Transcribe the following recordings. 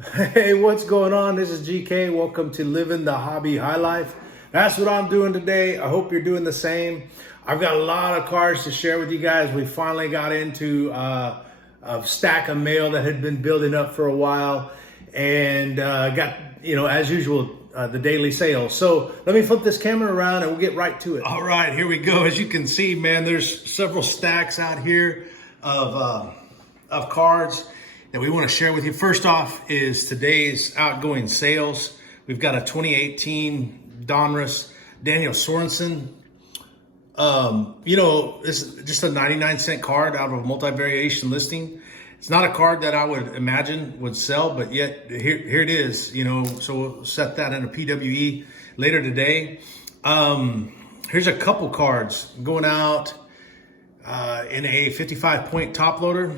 Hey, what's going on? This is GK. Welcome to Living the Hobby High Life. That's what I'm doing today. I hope you're doing the same. I've got a lot of cards to share with you guys. We finally got into a stack of mail that had been building up for a while, and got, as usual, the daily sales. So let me flip this camera around and we'll get right to it. All right, here we go. As you can see, man, there's several stacks out here of cards that we want to share with you. First off is today's outgoing sales. We've got a 2018 Donruss Daniel Sorensen. It's just a 99-cent card out of a multi-variation listing. It's not a card that I would imagine would sell, but yet here it is, so we'll set that in a PWE later today. Here's a couple cards going out in a 55-point top loader.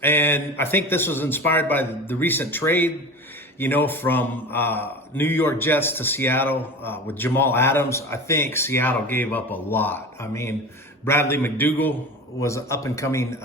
And I think this was inspired by the recent trade, from New York Jets to Seattle with Jamal Adams. I think Seattle gave up a lot. I mean, Bradley McDougal was an up-and-coming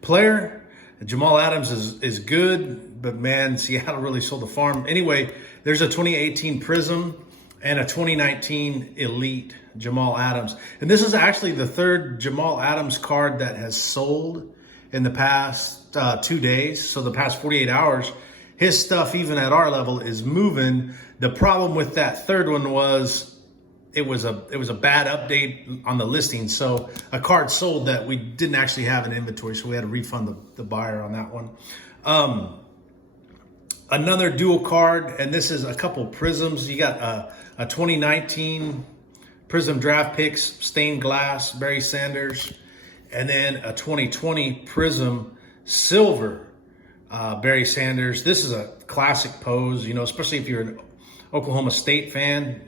player. Jamal Adams is good, but man, Seattle really sold the farm. Anyway, there's a 2018 Prism and a 2019 Elite Jamal Adams. And this is actually the third Jamal Adams card that has sold in the past 2 days, so the past 48 hours. His stuff, even at our level, is moving. The problem with that third one was it was a bad update on the listing, so a card sold that we didn't actually have in inventory, so we had to refund the buyer on that one. Another dual card, and this is a couple prisms. You got a 2019 Prism Draft Picks stained glass Barry Sanders, and then a 2020 Prism Silver Barry Sanders. This is a classic pose, especially if you're an Oklahoma State fan.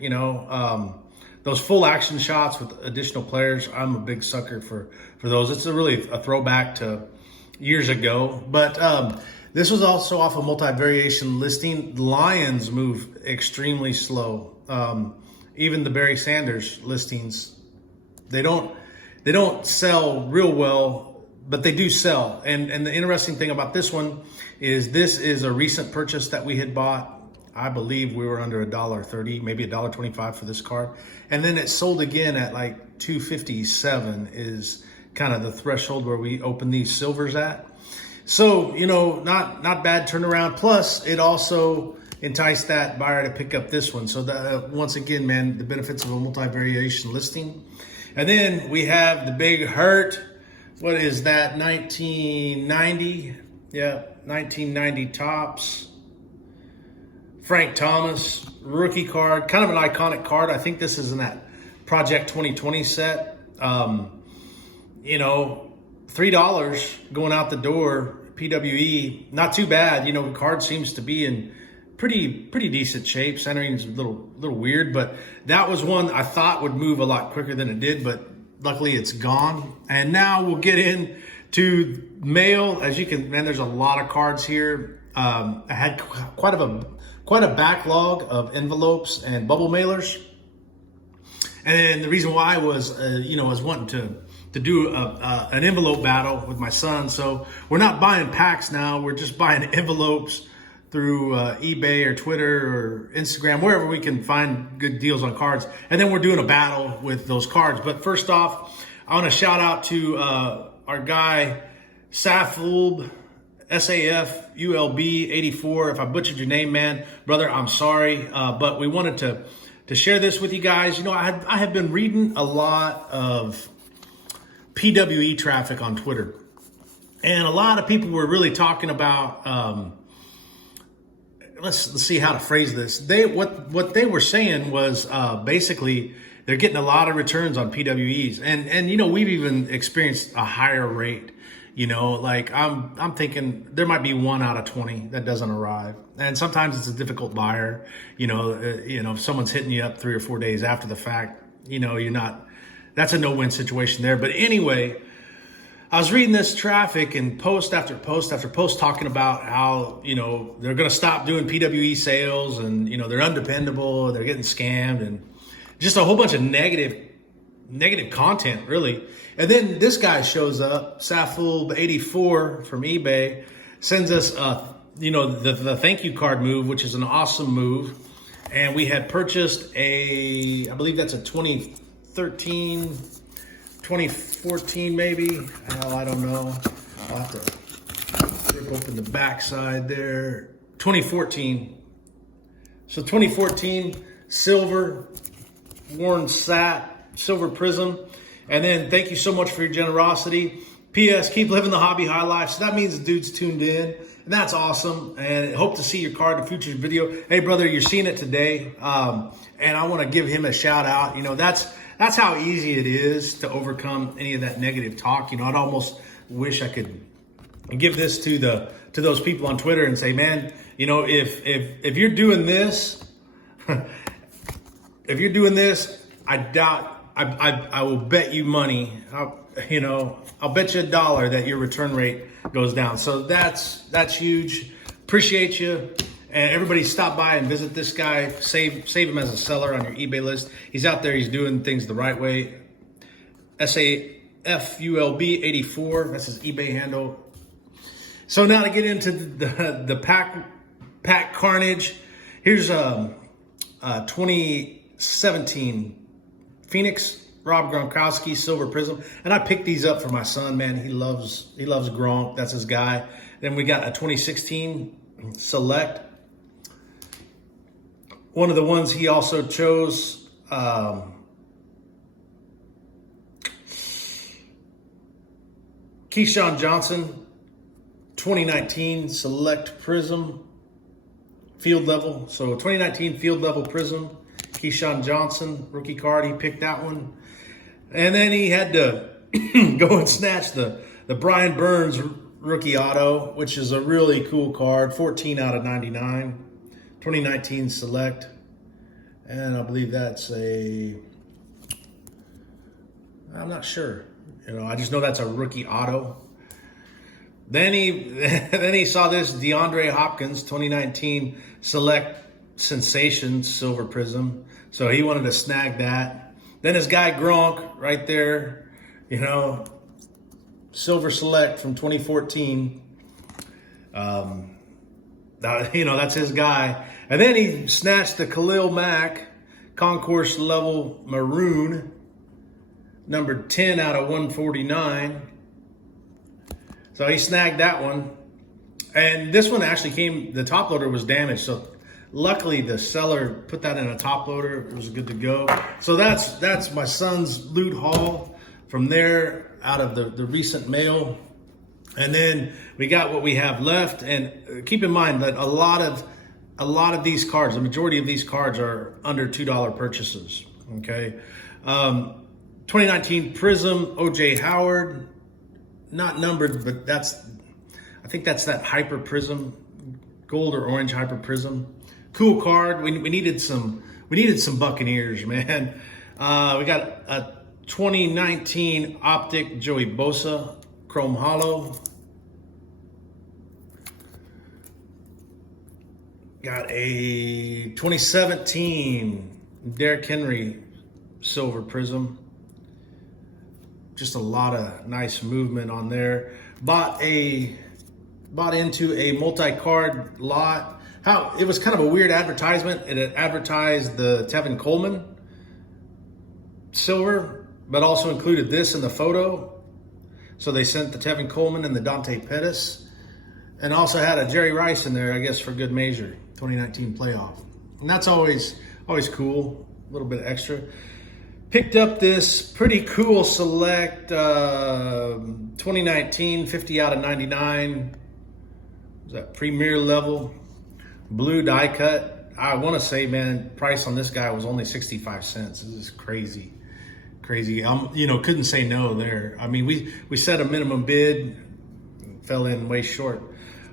Those full action shots with additional players, I'm a big sucker for those. It's really a throwback to years ago. But this was also off a multi-variation listing. Lions move extremely slow. Even the Barry Sanders listings, they don't sell real well, but they do sell. And the interesting thing about this one is this is a recent purchase that we had bought. I believe we were under $1.30, maybe $1.25 for this card. And then it sold again at like $2.57 is kind of the threshold where we open these silvers at. So, not bad turnaround. Plus, it also enticed that buyer to pick up this one. So that, once again, man, the benefits of a multi-variation listing. And then we have the big hurt. What is that? 1990? Yeah, 1990 Topps. Frank Thomas, rookie card. Kind of an iconic card. I think this is in that Project 2020 set. $3 going out the door. PWE, not too bad. The card seems to be in pretty decent shape. Centering's a little weird, but that was one I thought would move a lot quicker than it did, but luckily it's gone. And now we'll get into mail. As you can, man, there's a lot of cards here. I had quite a backlog of envelopes and bubble mailers. And the reason why was, I was wanting to do an envelope battle with my son. So we're not buying packs now. We're just buying envelopes through eBay or Twitter or Instagram, wherever we can find good deals on cards. And then we're doing a battle with those cards. But first off, I want to shout out to our guy, Safulb, SAFULB 84. If I butchered your name, man, brother, I'm sorry. But we wanted to share this with you guys. I have been reading a lot of PWE traffic on Twitter. And a lot of people were really talking about... Let's see how to phrase this. What they were saying was basically they're getting a lot of returns on PWEs, and we've even experienced a higher rate. Like I'm thinking there might be 1 out of 20 that doesn't arrive, and sometimes it's a difficult buyer. If someone's hitting you up 3 or 4 days after the fact, you're not. That's a no-win situation there. But anyway, I was reading this traffic and post after post after post talking about how, they're going to stop doing PWE sales and, they're undependable, they're getting scammed, and just a whole bunch of negative content, really. And then this guy shows up, Safulb 84 from eBay, sends us the thank you card move, which is an awesome move. And we had purchased I believe that's a 2013, 2014 maybe. Hell, I don't know. I'll have to rip open the backside there. 2014. So 2014, silver, worn sat, silver prism. And then thank you so much for your generosity. P.S. Keep living the hobby high life. So that means the dude's tuned in. And that's awesome. And hope to see your card in a future video. Hey, brother, you're seeing it today. And I want to give him a shout out. That's how easy it is to overcome any of that negative talk. I'd almost wish I could give this to those people on Twitter and say, man, if you're doing this, if you're doing this, I doubt, I will bet you money, I'll bet you $1 that your return rate goes down. So that's huge. Appreciate you. And everybody stop by and visit this guy. Save him as a seller on your eBay list. He's out there. He's doing things the right way. SAFULB84. That's his eBay handle. So now to get into the pack carnage. Here's a 2017 Phoenix Rob Gronkowski silver prism, and I picked these up for my son. Man, he loves Gronk. That's his guy. Then we got a 2016 Select. One of the ones he also chose. Keyshawn Johnson 2019 Select Prism field level. So 2019 field level prism. Keyshawn Johnson rookie card. He picked that one. And then he had to go and snatch the Brian Burns rookie auto, which is a really cool card. 14 out of 99. 2019 Select. And I believe that's I'm not sure. I just know that's a rookie auto. Then he saw this DeAndre Hopkins 2019 Select Sensation silver prism. So he wanted to snag that. Then his guy Gronk right there, silver select from 2014. That's his guy. And then he snatched the Khalil Mack concourse level maroon, number 10 out of 149. So he snagged that one. And this one actually the top loader was damaged. So luckily, the seller put that in a top loader. It was good to go. So that's my son's loot haul from there out of the recent mail. And then we got what we have left. And keep in mind that a lot of these cards, the majority of these cards are under $2 purchases. Okay. 2019 Prism OJ Howard, not numbered, but I think that's that Hyper Prism, gold or orange Hyper Prism. Cool card. We needed some Buccaneers, man. We got a 2019 Optic Joey Bosa Chrome Hollow. Got a 2017 Derrick Henry silver prism. Just a lot of nice movement on there. Bought into a multi-card lot. It was kind of a weird advertisement. It had advertised the Tevin Coleman silver, but also included this in the photo. So they sent the Tevin Coleman and the Dante Pettis, and also had a Jerry Rice in there, I guess, for good measure. 2019 playoff, and that's always cool. A little bit extra. Picked up this pretty cool Select 2019 50 out of 99. Is that premier level? Blue die cut. I want to say, man, price on this guy was only 65 cents. This is crazy. Couldn't say no there. I mean, we set a minimum bid, fell in way short.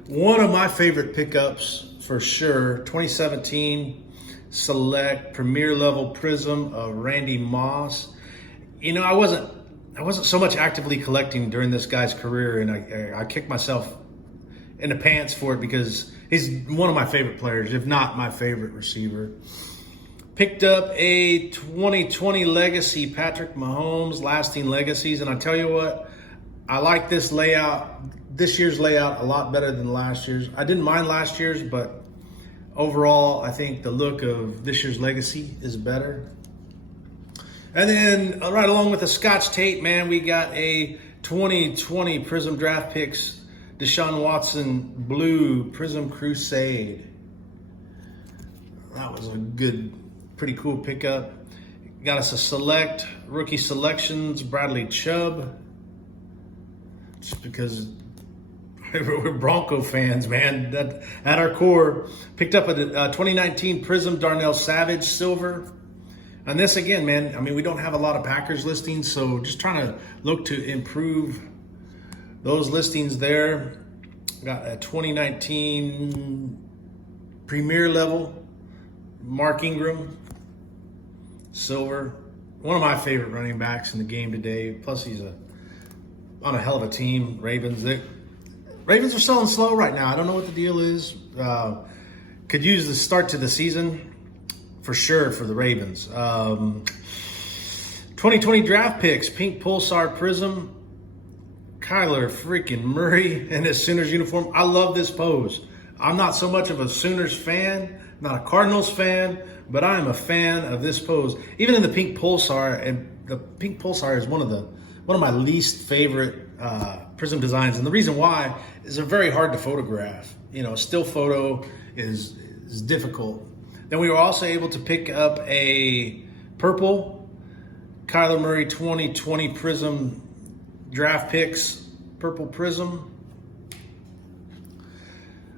One of my favorite pickups for sure, 2017 Select Premier Level Prism of Randy Moss. I wasn't so much actively collecting during this guy's career, and I kicked myself in the pants for it because he's one of my favorite players, if not my favorite receiver. Picked up a 2020 Legacy Patrick Mahomes, Lasting Legacies, and I tell you what, I like this layout. this year's layout a lot better than last year's. I didn't mind last year's, but overall, I think the look of this year's Legacy is better. And then right along with the Scotch tape, man, we got a 2020 Prism Draft Picks Deshaun Watson Blue Prism Crusade. That was a good, pretty cool pickup. Got us a select rookie selections, Bradley Chubb. Just because we're Bronco fans, man. That at our core. Picked up a 2019 Prism Darnell Savage Silver. And this again, man, I mean, we don't have a lot of Packers listings, so just trying to look to improve those listings there. Got a 2019 Premier level Mark Ingram Silver. One of my favorite running backs in the game today. Plus, he's on a hell of a team. Ravens. Ravens are selling slow right now. I don't know what the deal is. Could use the start to the season for sure for the Ravens. 2020 draft picks, pink Pulsar Prism, Kyler freaking Murray in his Sooners uniform. I love this pose. I'm not so much of a Sooners fan, not a Cardinals fan, but I am a fan of this pose. Even in the pink Pulsar, and the pink Pulsar is one of my least favorite Prism designs. And the reason why is they're very hard to photograph. You know, still photo is difficult. Then we were also able to pick up a purple Kyler Murray 2020 Prism Draft Picks Purple Prism.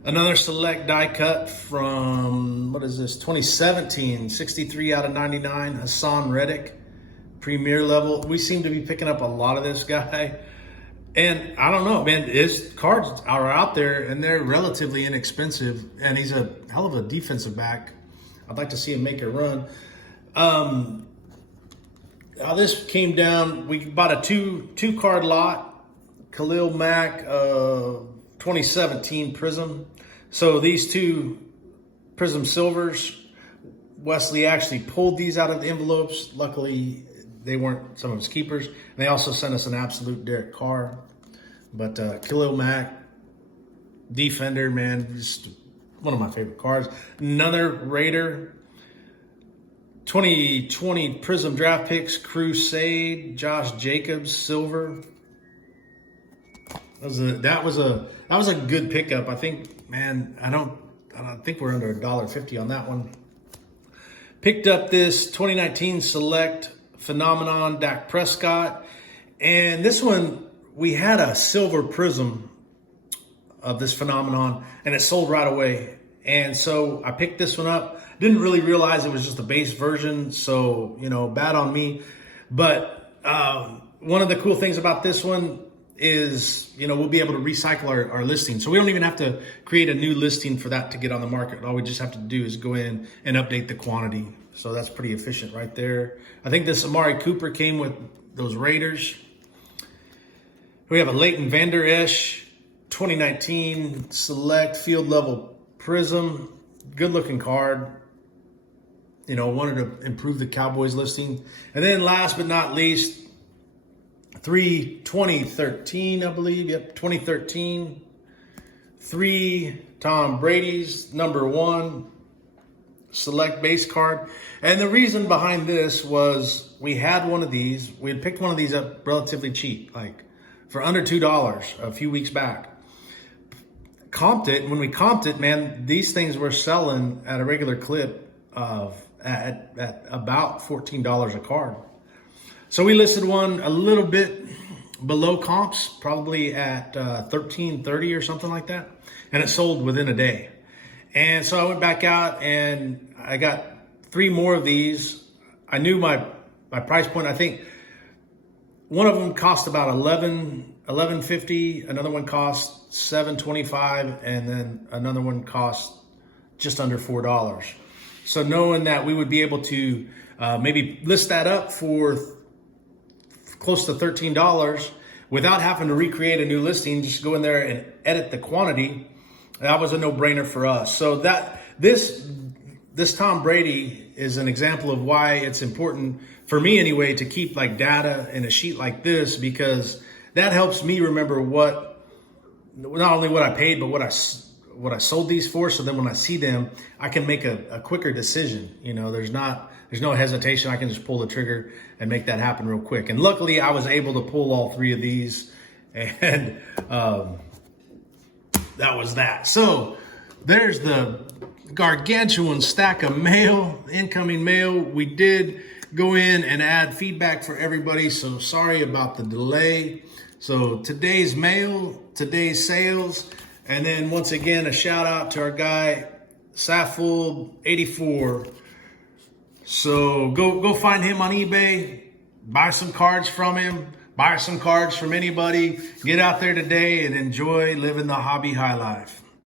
Another select die cut from, what is this, 2017, 63 out of 99, Hassan Reddick, Premier level. We seem to be picking up a lot of this guy. And I don't know, man, his cards are out there and they're relatively inexpensive. And he's a hell of a defensive back. I'd like to see him make a run. How this came down, we bought a two card lot, Khalil Mack 2017 Prism. So these two Prism Silvers, Wesley actually pulled these out of the envelopes. Luckily, they weren't some of his keepers. And they also sent us an absolute Derek Carr. But Khalil Mack, defender, man, just one of my favorite cards. Another Raider, 2020 Prism Draft Picks Crusade, Josh Jacobs Silver. That was a good pickup. I think, man, I don't think we're under $1.50 on that one. Picked up this 2019 Select Phenomenon Dak Prescott, and this one we had a silver prism of this Phenomenon, and it sold right away. And so I picked this one up. Didn't really realize it was just a base version, so, you know, bad on me. But one of the cool things about this one is, you know, we'll be able to recycle our listing. So we don't even have to create a new listing for that to get on the market. All we just have to do is go in and update the quantity. So that's pretty efficient right there. I think this Amari Cooper came with those Raiders. We have a Leighton Vander Esch 2019 Select Field Level Prism. Good looking card. You know, wanted to improve the Cowboys listing. And then last but not least, 2013, I believe. Yep, 2013. 3 Tom Brady's #1 Select base card. And the reason behind this was we had one of these. We had picked one of these up relatively cheap, like for under $2 a few weeks back. Comped it. When we comped it, man, these things were selling at a regular clip of at about $14 a card. So we listed one a little bit below comps, probably at $13.30 or something like that, and it sold within a day. And so I went back out and I got 3 more of these. I knew my price point. I think one of them cost about $11.50. Another one cost $7.25, and then another one cost just under $4. So knowing that we would be able to maybe list that up for close to $13 without having to recreate a new listing, just go in there and edit the quantity, that was a no-brainer for us. So that this Tom Brady is an example of why it's important for me anyway to keep like data in a sheet like this, because that helps me remember what not only what I paid, but what I sold these for. So then when I see them, I can make a quicker decision. You know, there's no hesitation. I can just pull the trigger and make that happen real quick. And luckily, I was able to pull all 3 of these, and that was that. So there's the gargantuan stack of mail, incoming mail. We did go in and add feedback for everybody, so sorry about the delay. So today's mail, today's sales, and then once again, a shout out to our guy, Saful84. So go find him on eBay, buy some cards from him, buy some cards from anybody. Get out there today and enjoy living the hobby high life.